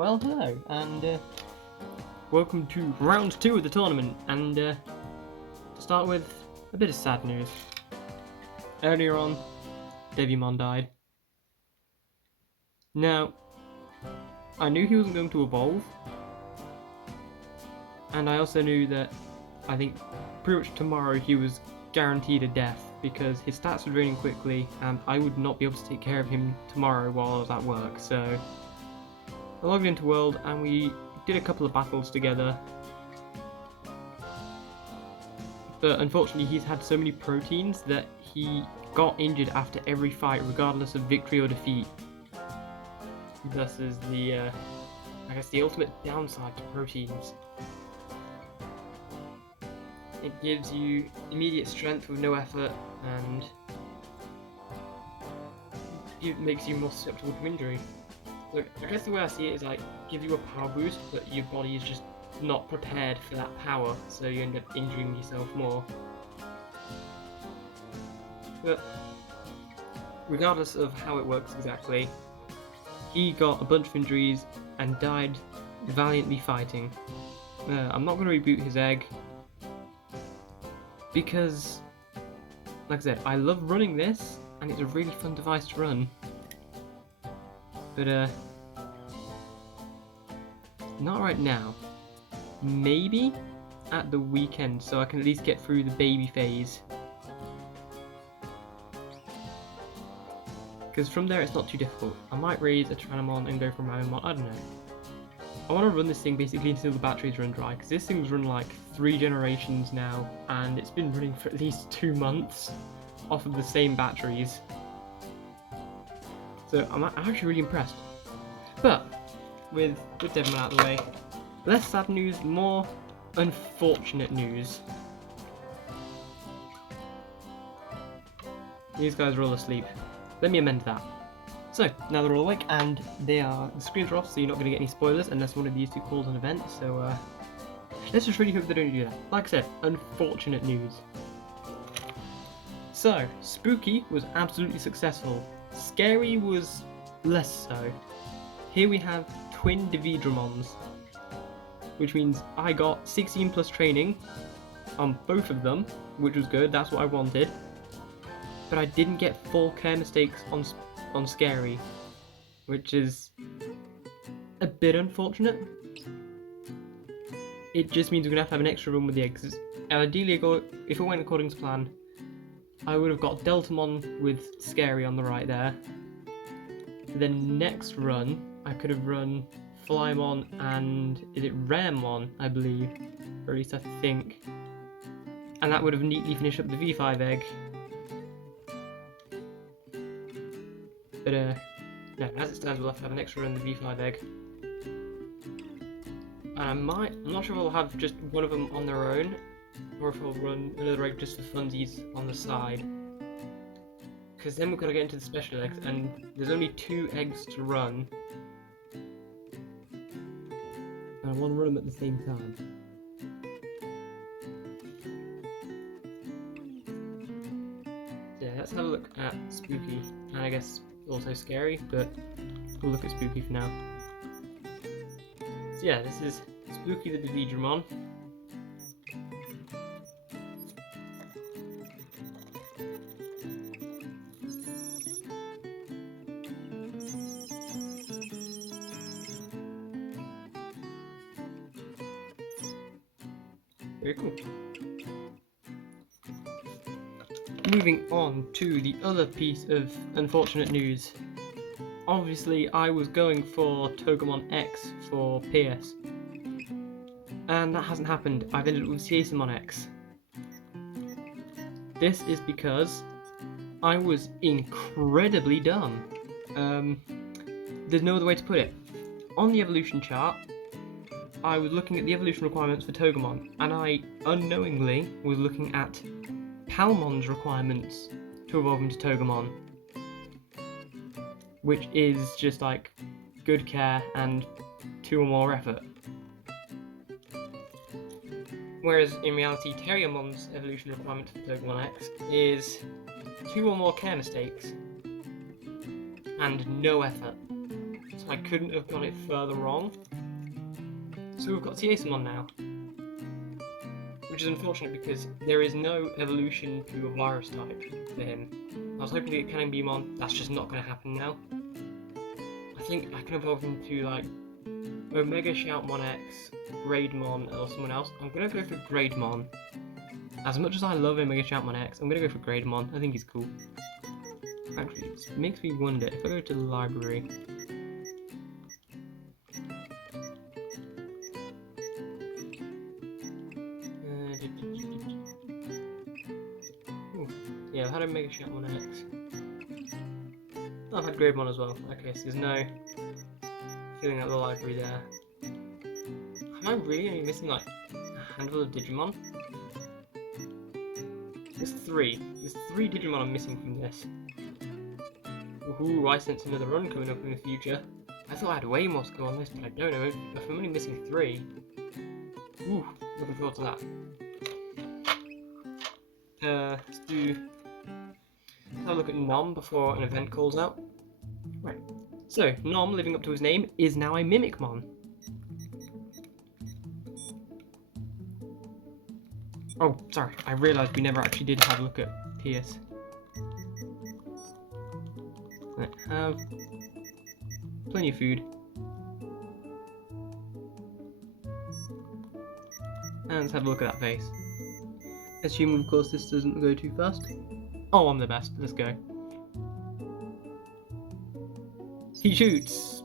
Well, hello, and welcome to round 2 of the tournament. And to start with, a bit of sad news. Earlier on, Togemon died. Now, I knew he wasn't going to evolve, and I also knew that I think pretty much tomorrow he was guaranteed a death because his stats were draining quickly, and I would not be able to take care of him tomorrow while I was at work. So I logged into World and we did a couple of battles together. But unfortunately he's had so many proteins that he got injured after every fight regardless of victory or defeat. Thus is the, I guess the ultimate downside to proteins. It gives you immediate strength with no effort, and it makes you more susceptible to injury. Look, I guess the way I see it is like, gives you a power boost, but your body is just not prepared for that power, so you end up injuring yourself more. But regardless of how it works exactly, he got a bunch of injuries and died valiantly fighting. I'm not going to reboot his egg, because, like I said, I love running this, and it's a really fun device to run. But not right now. Maybe at the weekend, so I can at least get through the baby phase. Because from there it's not too difficult. I might raise a Tyrannomon and go for my own mod, I don't know. I want to run this thing basically until the batteries run dry, because this thing's run like 3 generations now, and it's been running for at least 2 months off of the same batteries. So I'm actually really impressed. But with Togemon out of the way, less sad news, more unfortunate news. These guys are all asleep. Let me amend that. So now they're all awake and the screens are off, so you're not going to get any spoilers unless one of these two calls an event. So let's just really hope they don't do that. Like I said, unfortunate news. So Spooky was absolutely successful. Scary was less so. Here we have twin digimons, which means I got 16 plus training on both of them, which was good, that's what I wanted. But I didn't get 4 care mistakes on Scary, which is a bit unfortunate. It just means we're going to have an extra run with the eggs. Ideally, if it went according to plan, I would have got Deltamon with Scary on the right there. The next run, I could have run Flymon and, is it Raремon, I believe, or at least I think. And that would have neatly finished up the V5 egg. But no, as it stands, we'll have to have an extra run the V5 egg. And I'm not sure if I'll have just one of them on their own, or if I'll run another egg just for funsies on the side. Because then we've got to get into the special eggs, and there's only 2 eggs to run. And I want to run them at the same time. So yeah, let's have a look at Spooky, and I guess also Scary, but we'll look at Spooky for now. So yeah, this is Spooky the Digimon. Very cool. Moving on to the other piece of unfortunate news. Obviously, I was going for Togemon X for PS, and that hasn't happened. I've ended up with Togemon X. This is because I was incredibly dumb. There's no other way to put it. On the evolution chart, I was looking at the evolution requirements for Togemon, and I unknowingly was looking at Palmon's requirements to evolve into Togemon, which is just like good care and 2 or more effort. Whereas in reality, Terriermon's evolution requirement for Togemon X is 2 or more care mistakes and no effort. so I couldn't have got it further wrong. So we've got Togemon now, which is unfortunate because there is no evolution to a virus type for him. I was hoping to get Kananbemon, that's just not going to happen now. I think I can evolve him to like Omega Shoutmon X, Greydmon, or someone else. I'm going to go for Greydmon. As much as I love Omega Shoutmon X, I'm going to go for Greydmon. I think he's cool. Actually, it makes me wonder if I go to the library. Yeah, I've had Omega Shoutmon X. Oh, I've had Greydmon as well. Okay, so there's no filling out the library there. Am I really only missing like a handful of Digimon? There's three. There's 3 Digimon I'm missing from this. Ooh, I sense another run coming up in the future. I thought I had way more to go on this, but I don't know. If I'm only missing 3. Ooh, looking forward to that. Let's have a look at Nom before an event calls out. Right. So, Nom, living up to his name, is now a Mimicmon. Oh, sorry, I realised we never actually did have a look at Pierce. I have plenty of food. And let's have a look at that face. Assuming, of course, this doesn't go too fast. Oh, I'm the best. Let's go. He shoots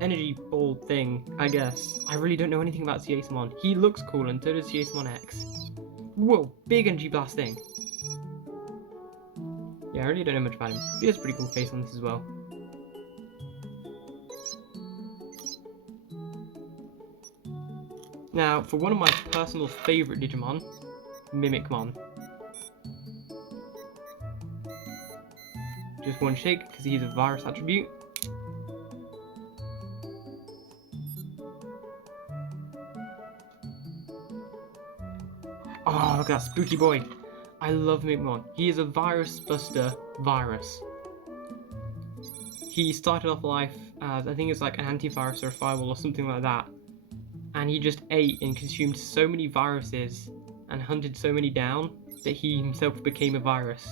energy ball thing, I guess. I really don't know anything about Togemon. He looks cool, and so does Togemon X. Whoa, big energy blast thing. Yeah, I really don't know much about him. He has a pretty cool face on this as well. Now, for one of my personal favourite Digimon, Mimicmon. Just one shake, because he's a virus attribute. Oh, look at that spooky boy. I love Mimicmon. He is a virus buster virus. He started off life as, I think it's like an antivirus or a firewall or something like that. And he just ate and consumed so many viruses and hunted so many down that he himself became a virus.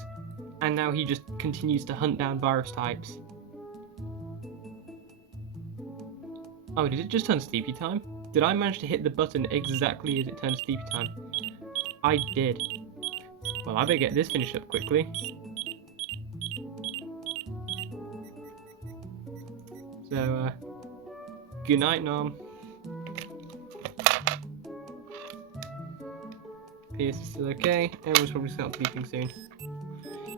And now he just continues to hunt down virus types. Oh, did it just turn sleepy time? Did I manage to hit the button exactly as it turned sleepy time? I did. Well, I better get this finished up quickly. So, good night, Nom. Pierce is still okay. Everyone's probably start sleeping soon.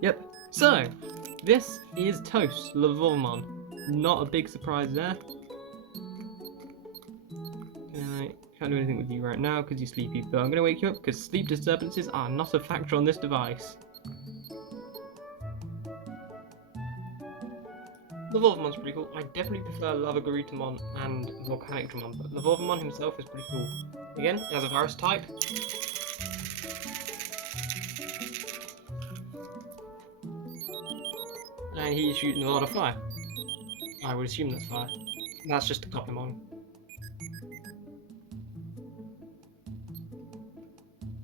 Yep. So, this is Toast, Levolmon. Not a big surprise there. Can't do anything with you right now because you're sleepy, but I'm going to wake you up because sleep disturbances are not a factor on this device. Levolvemon's pretty cool. I definitely prefer Lavagrutamon and Volcanicdramon, but Levolvemon himself is pretty cool. Again, he has a virus type. And he's shooting a lot of fire. I would assume that's fire. That's just a Togemon.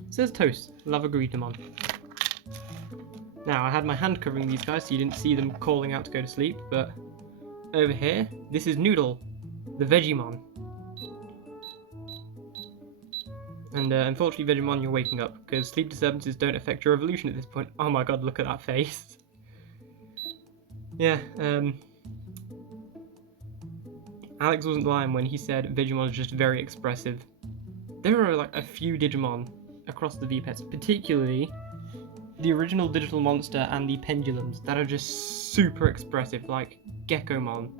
It says Toast, Lavagrutamon. Now, I had my hand covering these guys so you didn't see them calling out to go to sleep, but over here, this is Noodle, the Vegemon. And unfortunately, Vegemon, you're waking up, because sleep disturbances don't affect your evolution at this point. Oh my god, look at that face. Yeah, Alex wasn't lying when he said Vegemon is just very expressive. There are like a few Digimon across the V-Pets, particularly the original Digital Monster and the Pendulums, that are just super expressive, like Geckomon.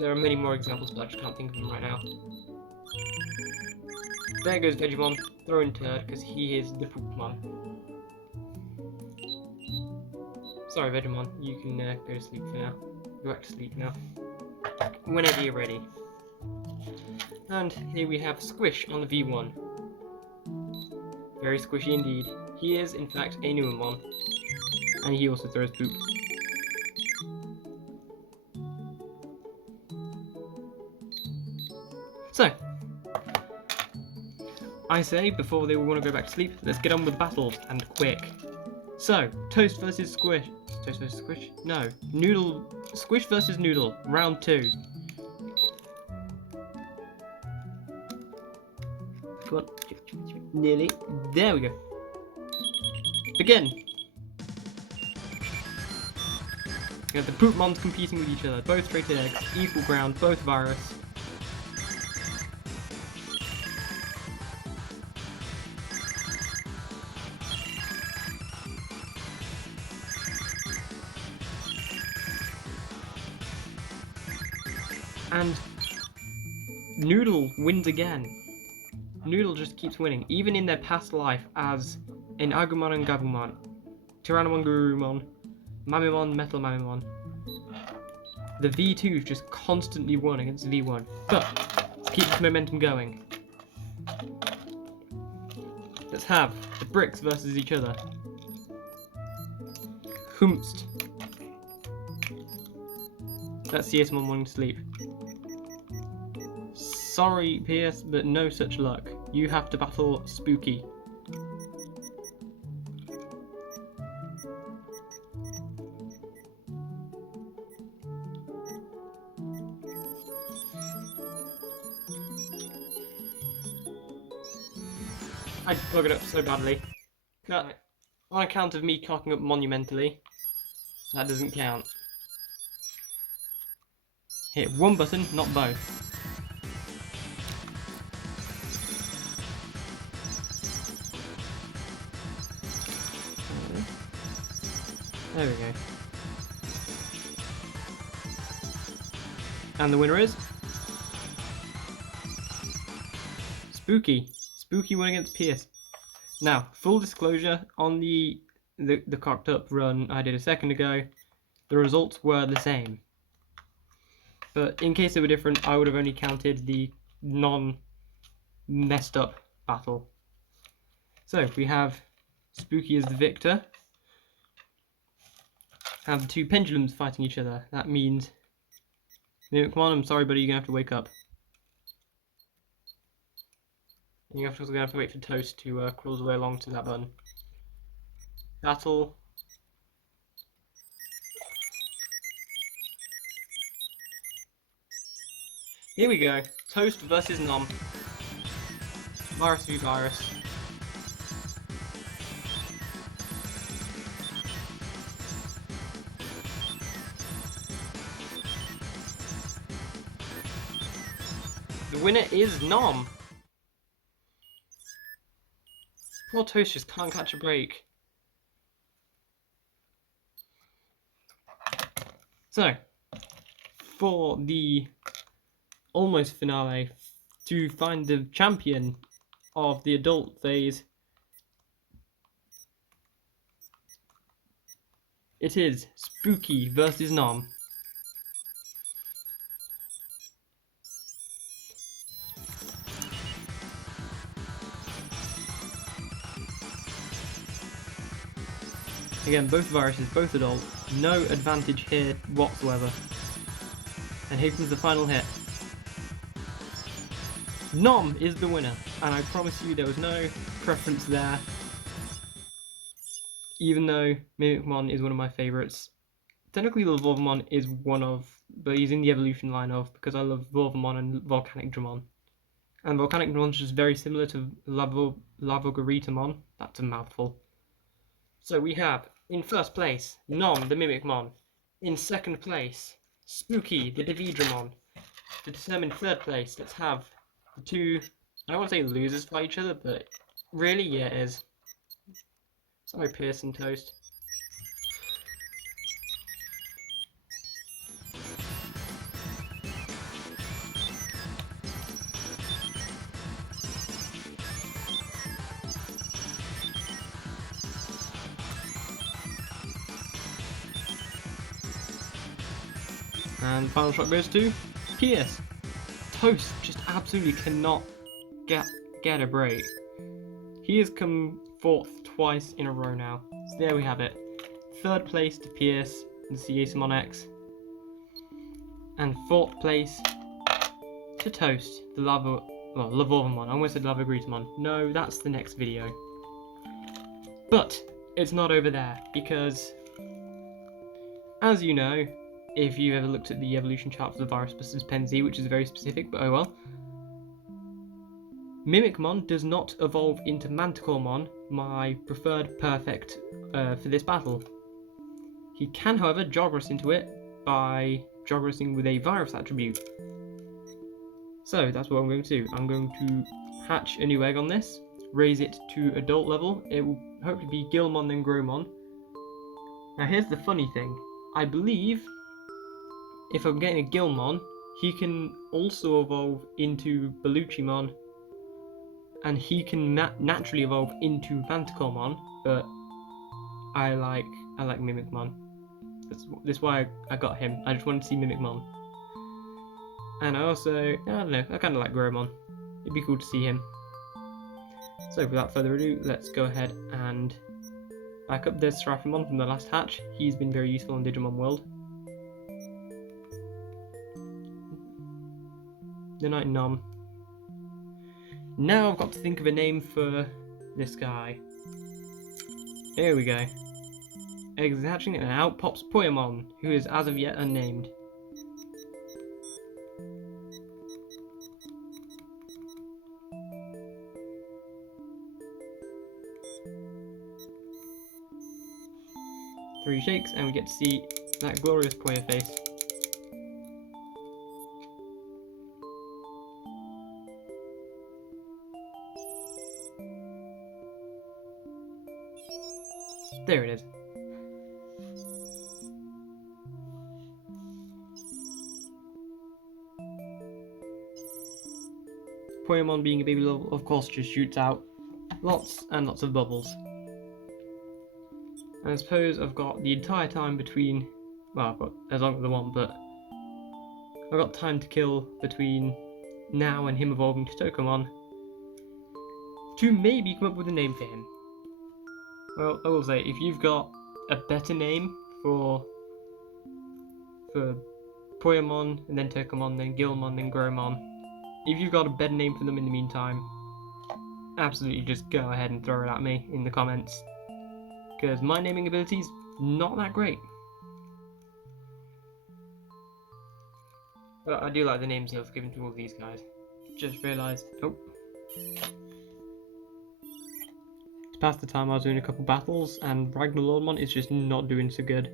There are many more examples, but I just can't think of them right now. There goes Vegemon, throwing turd, because he is the Poopmon. Sorry Vegemon, you can go to sleep for now. Go back to sleep now. Whenever you're ready. And here we have Squish on the V1. Very squishy indeed. He is, in fact, a Numemon. And he also throws poop. So, I say, before they all want to go back to sleep, let's get on with the battles, and quick. So, Toast versus Squish. Toast versus Squish? No. Noodle. Squish versus Noodle. Round 2. Come on. Nearly. There we go. Begin. You have the Poopmons competing with each other. Both traded eggs. Equal ground. Both virus. And Noodle wins again. Noodle just keeps winning, even in their past life as in Agumon and Gabumon, Tyrannomon, Gurumon, Mamimon, Metal Mamimon. The V2 just constantly won against V1, but let's keep this momentum going. Let's have the bricks versus each other. Humst. That's CSMon wanting to sleep. Sorry, PS, but no such luck. You have to battle Spooky. I buggered up so badly. No, on account of me cocking up monumentally, that doesn't count. Hit one button, not both. There we go. And the winner is Spooky. Spooky won against Pierce. Now, full disclosure, on the cocked up run I did a second ago, the results were the same. But in case they were different, I would have only counted the non-messed up battle. So, we have Spooky as the victor. Have the two pendulums fighting each other. That means... Come on, I'm sorry buddy, you're going to have to wake up. And you're also going to have to wait for Toast to crawl his way along to that button. Battle. Here we go. Toast versus Nom. Virus v Virus. The winner is Nom. Poor Toast just can't catch a break. So, for the almost finale, to find the champion of the adult phase, it is Spooky versus Nom. Again, both viruses, both adult, no advantage here whatsoever. And here comes the final hit. Nom is the winner, and I promise you there was no preference there. Even though Mimikmon is one of my favourites. Technically Volvamon is one of, but he's in the evolution line of, because I love Volvamon and Volcanic Dramon. And Volcanic Dramon is just very similar to Lavogaritamon. That's a mouthful. So we have, in first place, Nom, the Mimikmon. In second place, Spooky, the Dividramon. To determine third place, let's have the two, I don't want to say losers fight each other, but really, yeah, it is. Sorry, Pearson Toast. And final shot goes to Pierce. Toast just absolutely cannot get a break. He has come fourth twice in a row now. So there we have it. Third place to Pierce and CSMon X. And fourth place to toast the Lavormon. I almost said Lavagritamon. No, that's the next video. But it's not over there, because, as you know, if you've ever looked at the evolution chart for the Virus Busters PenZ, which is very specific, but oh well, Mimicmon does not evolve into Manticoremon, my preferred perfect for this battle. He can, however, Jogress into it by Jogressing with a Virus attribute. So that's what I'm going to do. I'm going to hatch a new egg on this, raise it to adult level. It will hopefully be Gilmon then Growmon. Now here's the funny thing. I believe if I'm getting a Gilmon, he can also evolve into Bellucimon, and he can naturally evolve into Manticoremon, but I like Mimicmon. That's why I got him. I just wanted to see Mimicmon. And I also, I don't know, I kind of like Growmon. It'd be cool to see him. So without further ado, let's go ahead and back up this Seraphimon from the last hatch. He's been very useful in Digimon World. The Night Nom. Now I've got to think of a name for this guy. Here we go. Eggs hatching and out pops Poyamon, who is as of yet unnamed. Three shakes and we get to see that glorious Poya face. There it is. Poyamon, being a baby level, of course, just shoots out lots and lots of bubbles. And I suppose I've got the entire time between, well, I've got as long as I want, but I've got time to kill between now and him evolving to Togemon to maybe come up with a name for him. Well, I will say, if you've got a better name for Poyamon, and then Togemon, then Gilmon, then Growmon, if you've got a better name for them in the meantime, absolutely just go ahead and throw it at me in the comments, because my naming ability's not that great. But I do like the names I've given to all these guys. Just realised, oh. It's past the time I was doing a couple battles, and Ragnar Lordmon is just not doing so good.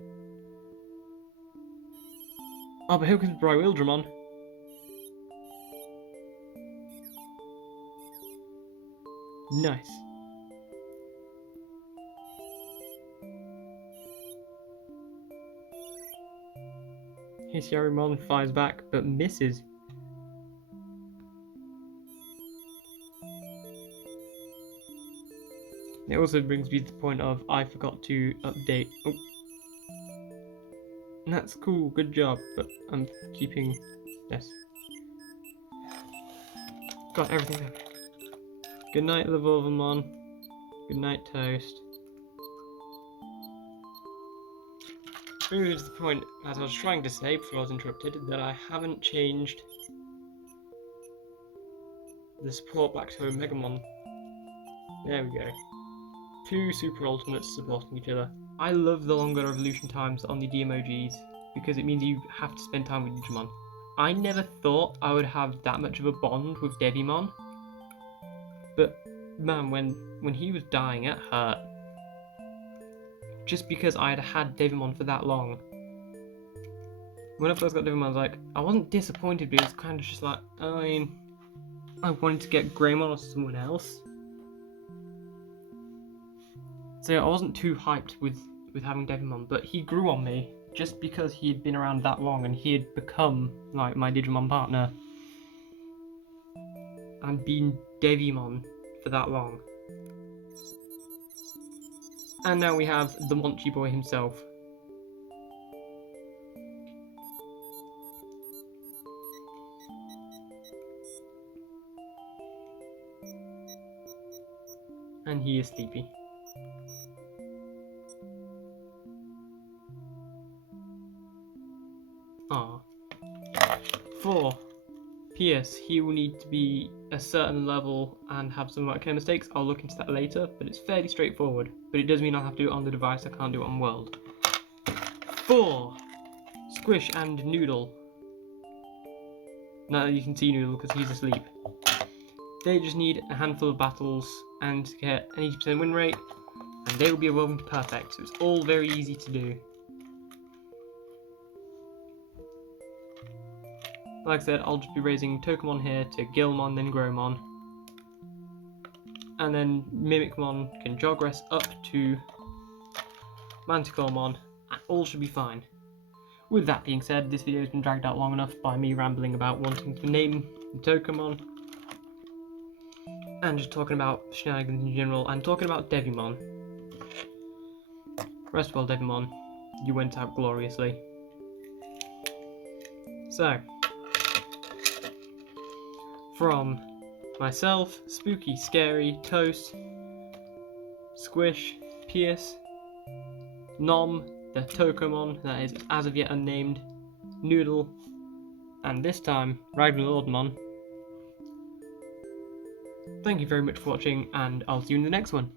Oh, but here comes Brywildramon. Nice. Hisiarimon fires back, but misses. It also brings me to the point of I forgot to update. Oh. That's cool, good job, but I'm keeping this. Got everything there. Good night, Lavormon. Good night, Toast. Brings me to the point, as I was trying to say before I was interrupted, that I haven't changed the support back to Omegamon. There we go. Two super ultimates supporting each other. I love the longer evolution times on the DMOGs because it means you have to spend time with Digimon. I never thought I would have that much of a bond with Devimon, but man, when he was dying, it hurt. Just because I had had Devimon for that long. When I first got Devimon, I was like, I wasn't disappointed, but it was kind of just like, I wanted to get Greymon or someone else. So I wasn't too hyped with having Devimon, but he grew on me just because he had been around that long and he had become like my Digimon partner and been Devimon for that long. And now we have the Monchy boy himself. And he is sleepy. Ah. 4. P.S. He will need to be a certain level and have some kind mistakes. I'll look into that later, but it's fairly straightforward. But it does mean I'll have to do it on the device, I can't do it on World. 4. Squish and Noodle. Now you can see Noodle because he's asleep. They just need a handful of battles and to get an 80% win rate, and they will be evolving to perfect, so it's all very easy to do. Like I said, I'll just be raising Togemon here to Gilmon, then Growmon. And then Mimicmon can Jogress up to Manticoremon, and all should be fine. With that being said, this video has been dragged out long enough by me rambling about wanting to name the Togemon, and just talking about shenanigans in general, and talking about Devimon. Rest well, Devimon, you went out gloriously. So, from myself, Spooky, Scary, Toast, Squish, Pierce, Nom, the Togemon that is as of yet unnamed, Noodle, and this time, Ragnarlordmon. Thank you very much for watching, and I'll see you in the next one.